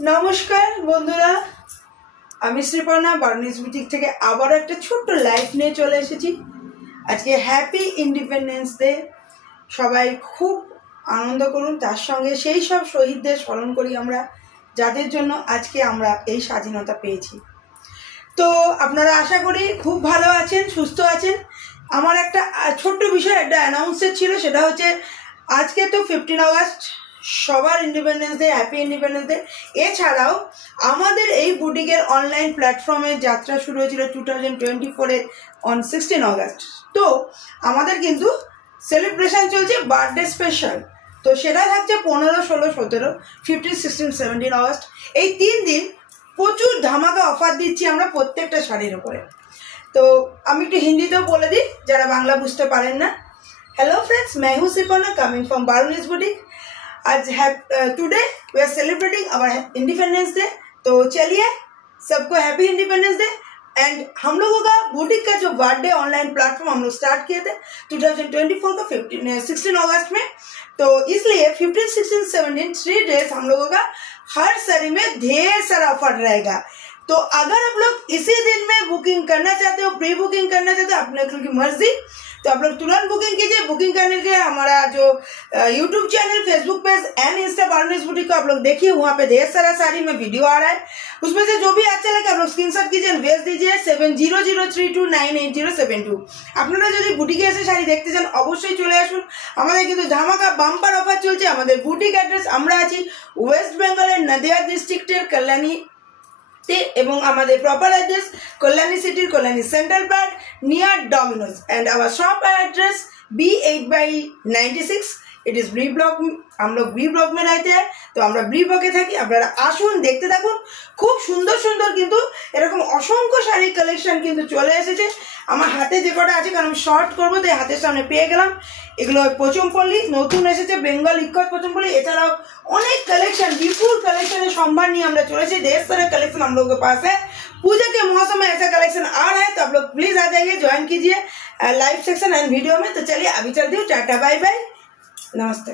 নমস্কার বন্ধুরা, আমি শ্রীপর্ণা বার্নিস বুটিক থেকে আবার একটা ছোট্ট লাইভ নিয়ে চলে এসেছি। আজকে হ্যাপি ইন্ডিপেন্ডেন্স ডে, সবাই খুব আনন্দ করুন। তার সঙ্গে সেই সব শহীদদের স্মরণ করি আমরা, যাদের জন্য আজকে আমরা এই স্বাধীনতা পেয়েছি। তো আপনারা আশা করি খুব ভালো আছেন, সুস্থ আছেন। আমার একটা ছোট্ট বিষয়, একটা অ্যানাউন্সের ছিল, সেটা হচ্ছে আজকে তো 15 আগস্ট, সবার independence day, happy independence day. এছাড়াও আমাদের এই বুটিকের অনলাইন প্ল্যাটফর্মে যাত্রা শুরু হয়েছিল 2024-এর অন 16 আগস্ট। তো আমাদের কিন্তু সেলিব্রেশন চলছে বার্থডে স্পেশাল। তো সেটা থাকছে 15, 16, 17, 15, 16, 17 আগস্ট। এই 3 দিন প্রচুর ধামাকা অফার দিচ্ছি আমরা প্রত্যেকটা শাড়ির উপরে। তো আমি একটু হিন্দিতেও বলে দিই যারা বাংলা বুঝতে পারেন না। हेलो फ्रेंड्स, मैं हूँ सिपर्ना कमिंग फ्रॉम बार्निस बुटीक। आज today we are celebrating our Independence Day. तो चलिए सबको हैप्पी इंडिपेंडेंस डे। एंड हम लोगों का बुटीक का जो बर्थडे ऑनलाइन प्लेटफॉर्म हम लोग स्टार्ट किए थे 2024 का 16 अगस्त में। तो इसलिए 15, 16, 17 3 डेज हम लोगों का हर साड़ी में ढेर सारा ऑफर रहेगा। तो अगर आप लोग इसी दिन में बुकिंग करना चाहते हो, प्री बुकिंग करना चाहते हो, अपने की मर्जी, तो आप लोग तुरंत बुकिंग कीजिए। बुकिंग करने के लिए हमारा जो YouTube channel, Facebook page and Insta varnish boutique को आप लोग देखिए, वहाँ पे ढेर सारा साड़ी में वीडियो आ रहा है। उसमें से जो भी अच्छा लगे आप लोग स्क्रीनशॉट कीजिए, भेज दीजिए 7003298072। আপনারা যদি বুটিকে এসে শাড়ি দেখতে চান অবশ্যই চলে আসুন। আমাদের কিন্তু ধামাকা বাম্পার অফার চলছে। আমাদের বুটিক অ্যাড্রেস, আমরা আছি ওয়েস্ট বেঙ্গলের নদিয়া ডিস্ট্রিক্টের কল্যাণী এবং আমাদের প্রপার অ্যাড্রেস কল্যাণী সিটির Kalyani Central Park near Domino's. And our shop address B8/96। It is B block. हम लोग बी ब्लॉक में रहते हैं, तो আমরা বি ব্লকে থাকি। আপনারা আসুন, দেখতে থাকুন। খুব সুন্দর সুন্দর কিন্তু এরকম অসংখ্য শাড়ি কালেকশন কিন্তু চলে এসেছে। আমার হাতে যে কটা আছে, কারণ আমি শর্ট করবো তাই হাতের সামনে পেয়ে গেলাম। এগুলো পচমপল্লি নতুন এসেছে, বেঙ্গল ইক্কত পচমপল্লি। এছাড়াও অনেক কালেকশন, বিপুল কাलेक्शনের সম্ভার নিয়ে আমরা চলেছি। ढेर सारे कलेक्शन हम लोगों के पास है। पूजा के मौसम में ऐसा कलेक्शन आ रहा है, तो आप लोग प्लीज आ जाइए, ज्वाइन कीजिए लाइव सेक्शन एंड वीडियो में। तो चलिए अभी चलती हूँ, टाटा बाय बाय, नमस्ते।